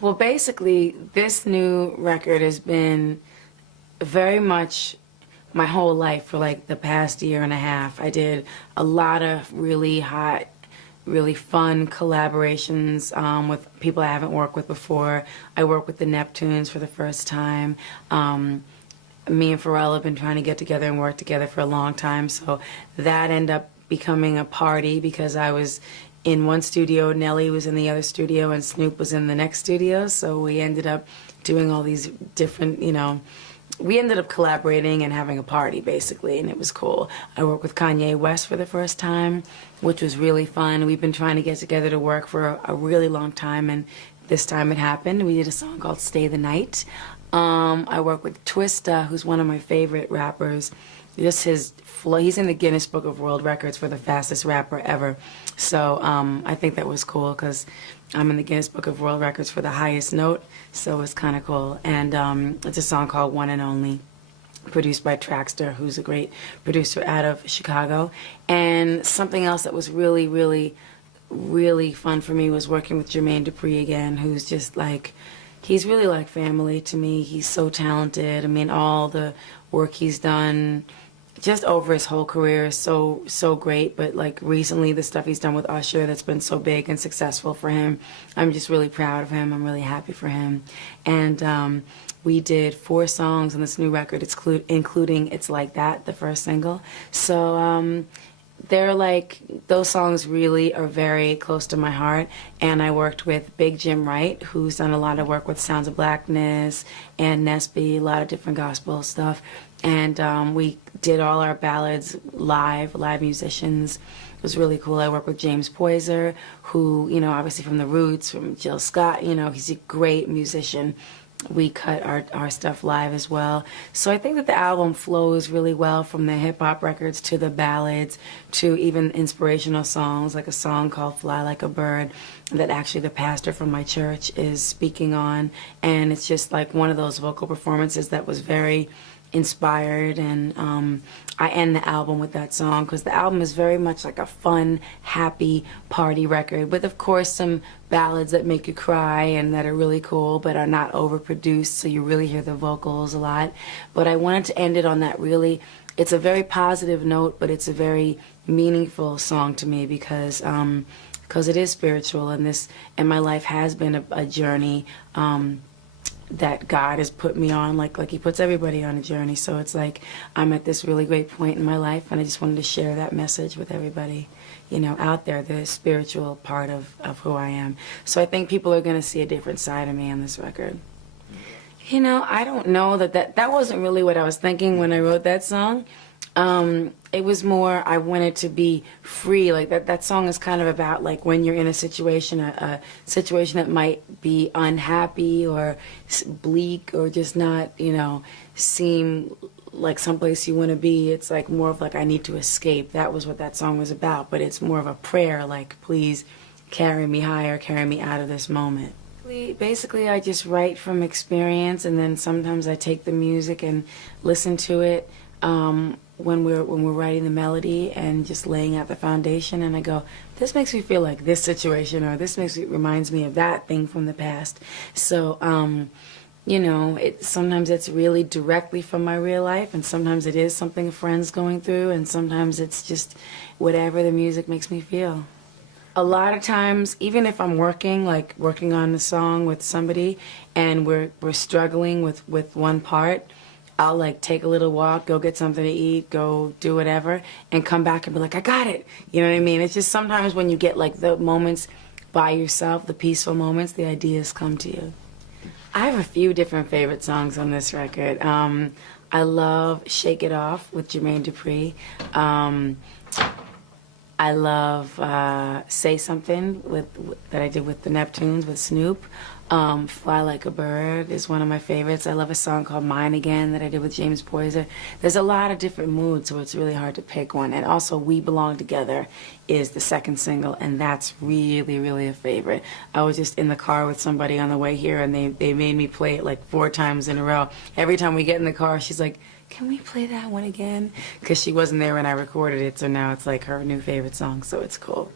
Well, basically, this new record has been very much my whole life for like the past year and a half. I did a lot of really hot, really fun collaborations with people I haven't worked with before. I worked with the Neptunes for the first time. Me and Pharrell have been trying to get together and work together for a long time, so that ended up becoming a party because I was in one studio, Nelly was in the other studio, and Snoop was in the next studio, so we ended up doing all these different, we ended up collaborating and having a party, basically, and it was cool. I worked with Kanye West for the first time, which was really fun. We've been trying to get together to work for a really long time, and this time it happened. We did a song called Stay the Night. I work with Twista, who's one of my favorite rappers. Just his flow, he's in the Guinness Book of World Records for the fastest rapper ever. So I think that was cool because I'm in the Guinness Book of World Records for the highest note, so it's kind of cool. And it's a song called One and Only, produced by Traxter, who's a great producer out of Chicago. And something else that was really, really, really fun for me was working with Jermaine Dupri again, who's just like, he's really like family to me. He's so talented. I mean, all the work he's done just over his whole career is so great. But like recently, the stuff he's done with Usher that's been so big and successful for him, I'm just really proud of him. I'm really happy for him. And we did 4 songs on this new record, including It's Like That, the first single. So they're like, those songs really are very close to my heart. And I worked with Big Jim Wright, who's done a lot of work with Sounds of Blackness and Nesby, a lot of different gospel stuff. And we did all our ballads live musicians. It was really cool. I worked with James Poyser, who, obviously from The Roots, from Jill Scott, he's a great musician. We cut our stuff live as well. So I think that the album flows really well from the hip-hop records to the ballads to even inspirational songs, like a song called Fly Like a Bird that actually the pastor from my church is speaking on. And it's just like one of those vocal performances that was very inspired, and I end the album with that song because the album is very much like a fun, happy party record with, of course, some ballads that make you cry and that are really cool but are not overproduced, so you really hear the vocals a lot. But I wanted to end it on that really, it's a very positive note, but it's a very meaningful song to me because it is spiritual, and my life has been a journey that God has put me on, like he puts everybody on a journey. So it's like I'm at this really great point in my life, and I just wanted to share that message with everybody, out there, the spiritual part of who I am. So I think people are going to see a different side of me on this record. I don't know that wasn't really what I was thinking when I wrote that song. It was more, I wanted to be free. Like that song is kind of about like when you're in a situation that might be unhappy or bleak or just not, seem like someplace you want to be. It's like more of like I need to escape. That was what that song was about. But it's more of a prayer, like please carry me higher, carry me out of this moment. Basically, I just write from experience, and then sometimes I take the music and listen to it when we're writing the melody and just laying out the foundation, and I go, this makes me feel like this situation, or this reminds me of that thing from the past. So sometimes it's really directly from my real life, and sometimes it is something a friend's going through, and sometimes it's just whatever the music makes me feel. A lot of times, even if I'm working on the song with somebody and we're struggling with one part, I'll like take a little walk, go get something to eat, go do whatever, and come back and be like, I got it. You know what I mean? It's just sometimes when you get like the moments by yourself, the peaceful moments, the ideas come to you. I have a few different favorite songs on this record. I love Shake It Off with Jermaine Dupri. I love Say Something that I did with the Neptunes with Snoop. Fly Like a Bird is one of my favorites. I love a song called Mine Again that I did with James Poyser. There's a lot of different moods, so it's really hard to pick one. And also We Belong Together is the second single, and that's really, really a favorite. I was just in the car with somebody on the way here, and they made me play it like 4 times in a row. Every time we get in the car, she's like, can we play that one again? Because she wasn't there when I recorded it, so now it's like her new favorite song, so it's cool.